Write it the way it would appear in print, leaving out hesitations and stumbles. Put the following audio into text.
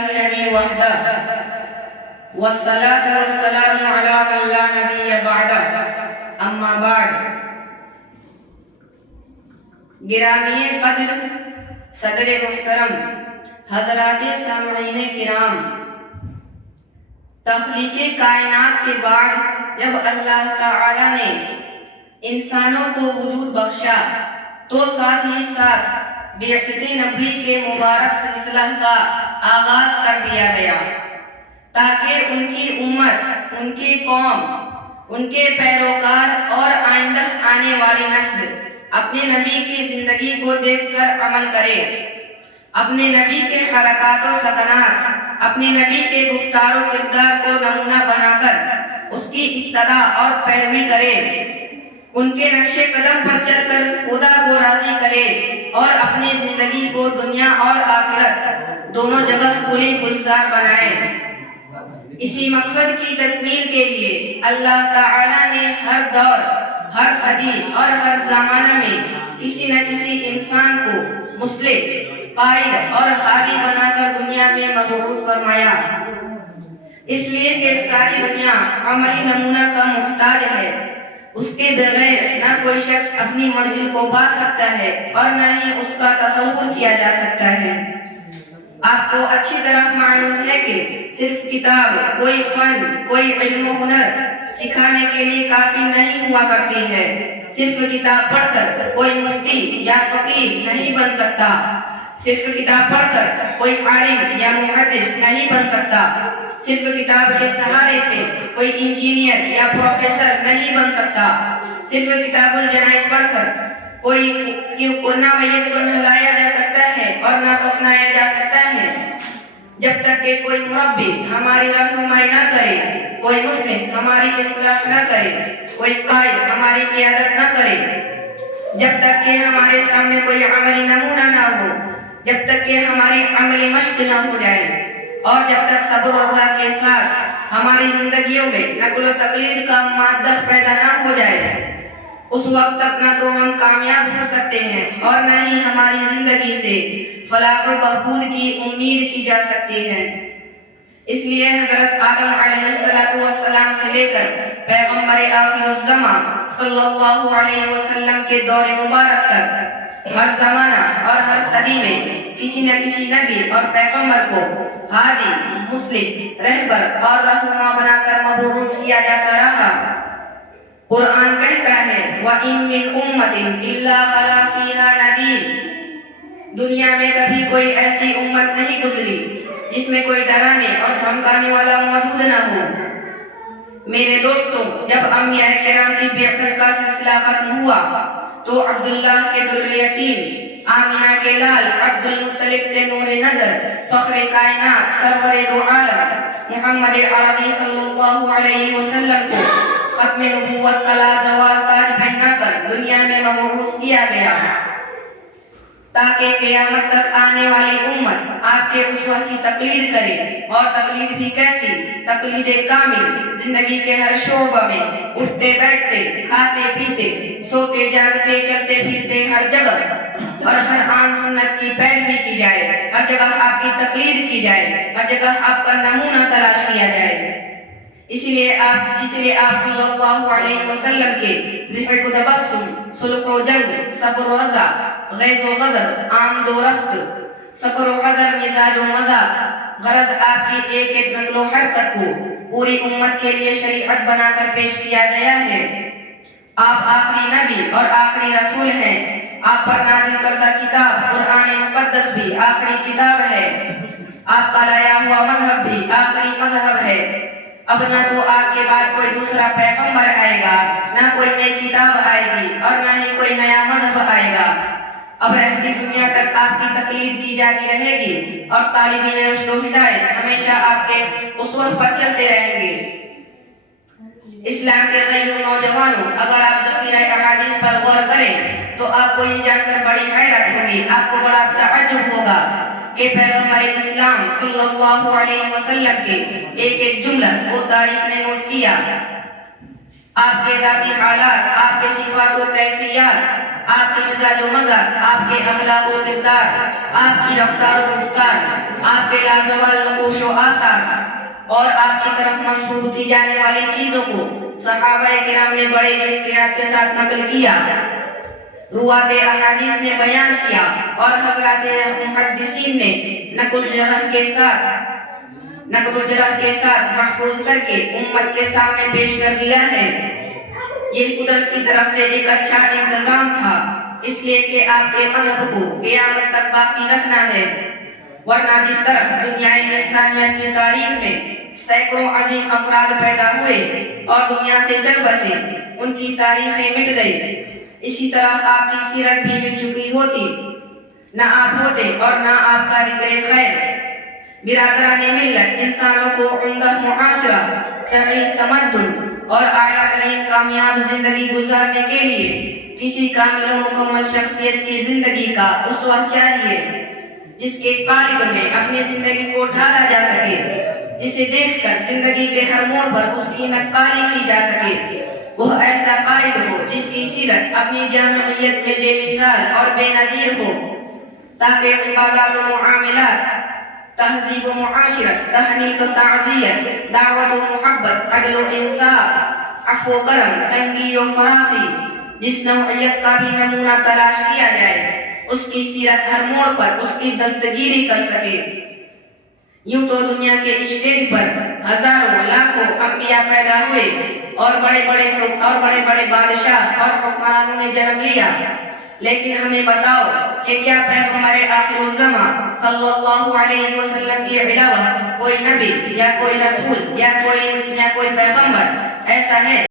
الذي وحده والصلاة والسلام على من لا نبي بعده اما بعد گرامی قدر صدر محترم حضرات سامعین کرام، تخلیق کائنات کے بعد جب اللہ تعالی نے انسانوں کو وجود بخشا تو ساتھ ہی ساتھ بعثت نبی کے مبارک سلسلہ کا آغاز کر دیا گیا تاکہ ان کی امت، ان کی قوم، ان کے پیروکار اور آئندہ آنے والی نسل اپنے نبی کی زندگی کو دیکھ کر عمل کرے، اپنے نبی کے حرکات و سکنات، اپنے نبی کے گفتار و کردار کو نمونہ بنا کر اس کی اقتداء اور پیروی کرے، ان کے نقش قدم پر چل کر خدا کو راضی کرے اور اپنی زندگی کو دنیا اور آخرت دونوں جگہ کھلی گلزار بنائے۔ اسی مقصد کی تکمیل کے لیے اللہ تعالی نے ہر دور، ہر صدی اور ہر زمانہ میں کسی نہ کسی انسان کو مصلح، قائد اور ہادی بنا کر دنیا میں مبعوث فرمایا، اس لیے کہ ساری دنیا عملی نمونہ کا محتاج ہے۔ اس کے بغیر نہ کوئی شخص اپنی منزل کو پا سکتا ہے اور نہ ہی اس کا تصور کیا جا سکتا ہے۔ آپ کو اچھی طرح معلوم ہے کہ صرف کتاب، کوئی فن، کوئی علم و ہنر سکھانے کے لیے کافی نہیں ہوا کرتی ہے۔ صرف کتاب پڑھ کر کوئی مفتی یا فقیر نہیں بن سکتا، صرف کتاب پڑھ کر کوئی عالم یا محدث نہیں بن سکتا، صرف کتاب کے سہارے سے کوئی انجینئر یا پروفیسر نہیں بن سکتا، صرف کتاب الجنائز پڑھ کر کوئی نہ میت کو نہلایا جا سکتا ہے اور نہ دفنایا جا سکتا ہے۔ جب تک کہ کوئی مربی ہماری رہنمائی نہ کرے، کوئی مصلح ہماری اصلاح نہ کرے، کوئی قائد ہماری قیادت نہ کرے، جب تک کہ ہمارے سامنے کوئی عملی نمونہ نہ ہو، جب تک کہ ہماری عملی مشق نہ ہو جائے، اور جب تک صبر و رضا کے ساتھ ہماری زندگیوں میں نقل و تقلید کا مادہ پیدا نہ ہو جائے، اس وقت تک نہ تو ہم کامیاب ہو سکتے ہیں اور نہ ہی ہماری زندگی سے فلاح و بہبود کی امید کی جا سکتی ہے۔ اس لیے حضرت آدم علیہ السلام سے لے کر پیغمبر آخر الزمان صلی اللہ علیہ وسلم کے دور مبارک تک ہر زمانہ اور ہر صدی میں کسی نہ کسی نبی اور پیغمبر کو ہادی، مصلح، رہبر اور رہنما بنا کر مبعوث کیا جاتا رہا۔ قرآن کہتا ہے وَإِن مِّنْ أُمَّةٍ إِلَّا خَلَا فِيهَا نَذِيرٌ، دنیا میں کبھی کوئی ایسی امت نہیں گزری جس میں کوئی ڈرانے اور دھمکانے والا موجود نہ ہو۔ میرے دوستوں، جب انبیاء کرام کی بعثت کا سلسلہ ختم ہوا تو عبداللہ کے ذریتین، آمینہ کے لال عبد المطلب کے نور نظر، فخر کائنات، سرور دو عالم محمد عربی صلی اللہ علیہ وسلم کو ختم نبوت کا لازوال تاج پہنا کر دنیا میں مبعوث کیا گیا تاکہ قیامت تک آنے والی امت آپ کے اسوہ کی تقلید کرے، اور تقلید بھی کیسی؟ تقلید کامل، زندگی کے ہر شعبہ میں، اٹھتے بیٹھتے، کھاتے پیتے، سوتے جاگتے، چلتے پھرتے، ہر جگہ اور ہر آن سنت کی پیروی کی جائے، ہر جگہ آپ کی تقلید کی جائے، ہر جگہ آپ کا نمونہ تلاش کیا جائے۔ اس لیے آپ صلی اللہ علیہ وسلم کے ضحک و تبسم، سلوک و جنگ، صبر و رضا، غیظ و غضب، آمد و رفت، سفر و حضر، مزاج و مزاج، غرض آپ کی ایک ایک نقل و حرکت کو پوری امت کے لیے شریعت بنا کر پیش کیا گیا ہے۔ آپ آخری نبی اور آخری رسول ہیں۔ آپ پر نازل کردہ کتاب قرآن مقدس بھی آخری کتاب ہے۔ آپ کا لایا ہوا مذہب بھی آخری مذہب ہے۔ اب نہ تو آپ کے بعد کوئی دوسرا پیغمبر آئے گا، نہ کوئی نئی کتاب آئے گی اور نہ ہی کوئی نیا مذہب آئے گا۔ اب رہتی دنیا تک آپ کی تقلید کی جاتی رہے گی اور طالبین رشد و ہدایت ہمیشہ آپ کے اسوہ پر چلتے رہیں گے۔ اسلام کے غیور نوجوانوں، اگر آپ ذخیرہ احادیث پر غور کریں تو آپ کو یہ جان کر بڑی حیرت ہوگی، آپ کو بڑا تعجب ہوگا کہ پیغمبر اسلام صلی اللہ علیہ وسلم کے ایک ایک جملہ وہ تاریخ نے نوٹ کیا۔ آپ کے ذاتی حالات، آپ کے صفات و کیفیات، آپ کی مزاج و مزاج، آپ کے اخلاق و کردار، آپ کی رفتار و گفتار، آپ کے لازوال نقوش و آثار اور آپ کی طرف منسوب کی جانے والی چیزوں کو صحابہ کرام نے بڑے احتیاط کے ساتھ نقل کیا، روات احادیث نے بیان کیا اور حضرات محدثین نے نقد و جرح کے ساتھ محفوظ کر کے امت کے سامنے پیش کر دیا ہے۔ یہ قدرت کی طرف سے ایک اچھا انتظام تھا، اس لیے کہ آپ کے مذہب کو قیامت تک باقی رکھنا ہے، ورنہ جس طرح دنیا انسانیت کی تاریخ میں سینکڑوں عظیم افراد پیدا ہوئے اور دنیا سے چل بسے، ان کی تاریخیں مٹ گئی، اسی طرح آپ کی سیرت بھی مٹ چکی ہوتی، نہ آپ ہوتے اور نہ آپ کا ذکر خیر۔ برادران ملت، انسانوں کو عمدہ معاشرہ، صحیح تمدن اور اعلیٰ ترین کامیاب زندگی گزارنے کے لیے کسی کامل و مکمل شخصیت کی زندگی کا اسوہ چاہیے، جس کے قالب میں اپنی زندگی کو ڈھالا جا سکے، جسے دیکھ کر زندگی کے ہر موڑ پر اس کی نقالی کی جا سکے۔ وہ ایسا قائد ہو جس کی سیرت اپنی جامعیت میں بے مثال اور بے نظیر ہو، تاکہ عبادات و معاملات، تہذیب و معاشرت، تہنیت و تعزیت، دعوت و محبت، عدل و انصاف، عفو و کرم، تنگی و فراخی، جس نوعیت کا بھی نمونہ تلاش کیا جائے، اس کی سیرت ہر موڑ پر اس کی دستگیری کر سکے۔ یوں تو دنیا کے اسٹیج پر ہزاروں لاکھوں انبیاء پیدا ہوئے اور بڑے بڑے بادشاہ اور حکمرانوں نے جنم لیا، لیکن ہمیں بتاؤ کہ کیا پیغمبر آخر الزمان صلی اللہ علیہ وسلم کے علاوہ کوئی نبی یا کوئی رسول یا کوئی پیغمبر ایسا ہے